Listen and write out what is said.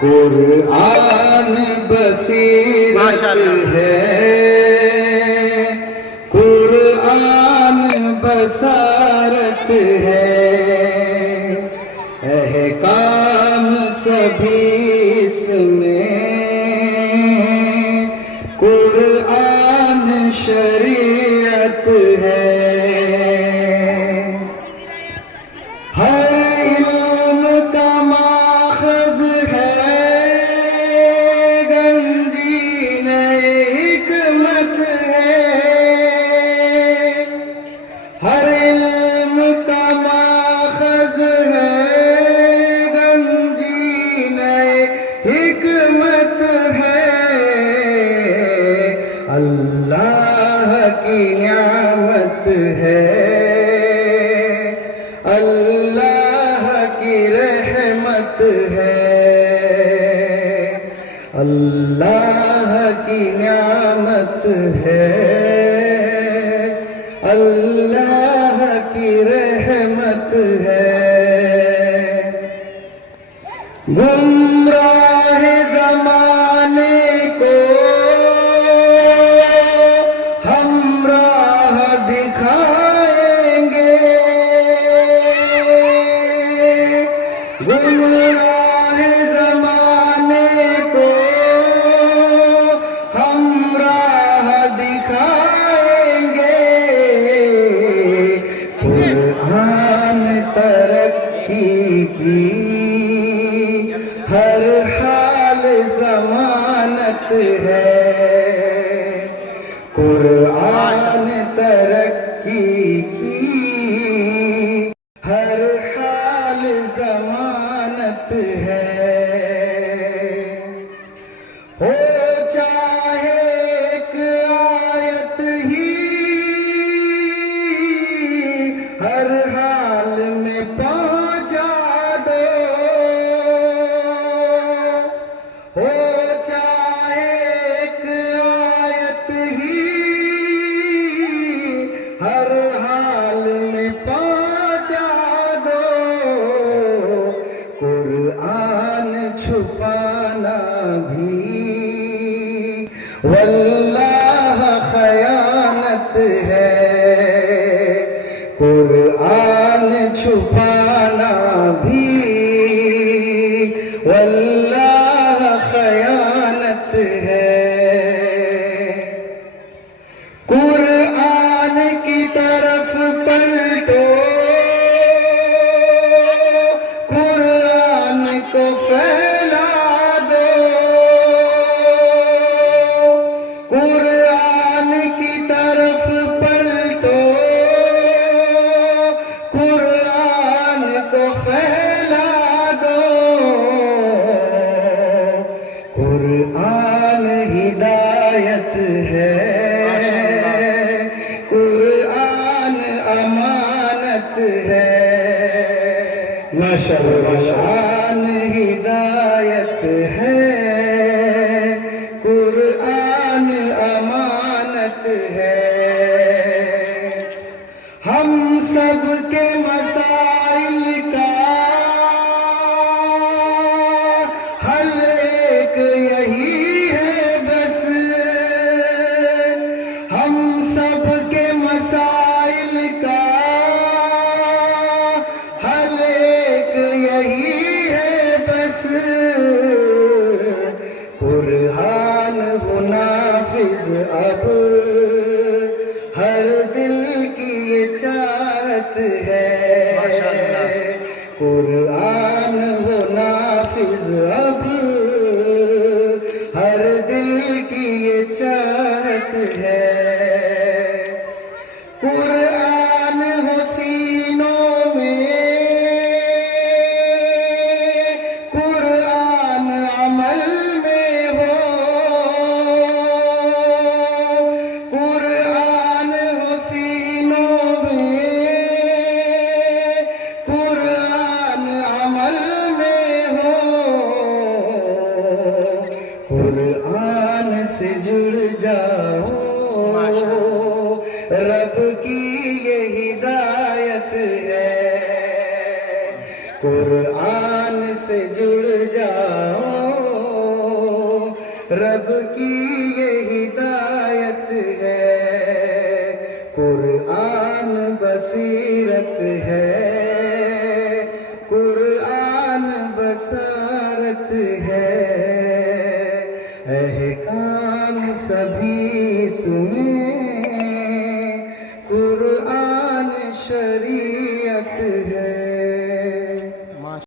कुरान बसीरत है, कुरान बसारत है, अहकाम सभी इसमें, कुरान शरीयत है। हर इल्म का माखज़ है, गंजीन हिकमत है। हर इल्म का माखज़ है, गंजीन हिकमत है। अल्लाह की नियामत है, अल्लाह की रहमत है, अल्लाह की नियामत है, अल्लाह की रहमत है। गुमराह ज़माने को हम राह दिखाएंगे, गुमराह ज़माने को हम राह दिखाएंगे। कुरान तरक्की की हर हाल ज़मानत है, कुरान तरक्की की हर हाल ज़मानत है। हो चाहे एक आयत ही हर हाल में पहुंचा दो, हो चाहे एक आयत ही हर हाल में पहुंचा दो। कुरान छुपाना भी वल्लाह खयानत है, कुरान छुपाना भी वल्लाह खयानत है। कुरान की तरफ पलटो, कुरान को फैला दो, कुरान की तरफ पलटो, कुरान को फैला दो। कुरान हिदायत है, कुरान अमानत है, कुरान हिदायत है, कुरान अमानत है। हम सब के मसाइल का हल एक यही है बस, हम सब के मसाइल का हल एक यही है बस। कुरान मुनाफिज अब हर दिल की ये चाहत है, कुरान मुनाफिज अब हर दिल की ये चाहत है। कुरान हो सीनों में, कुरान अमल में हो, कुरान हो सीनों में, कुरान अमल में हो। कुरान से जुड़ जाओ, रब की ये हिदायत है, कुरान से जुड़ जाओ, रब की ये हिदायत है, कुरान बसीरत है।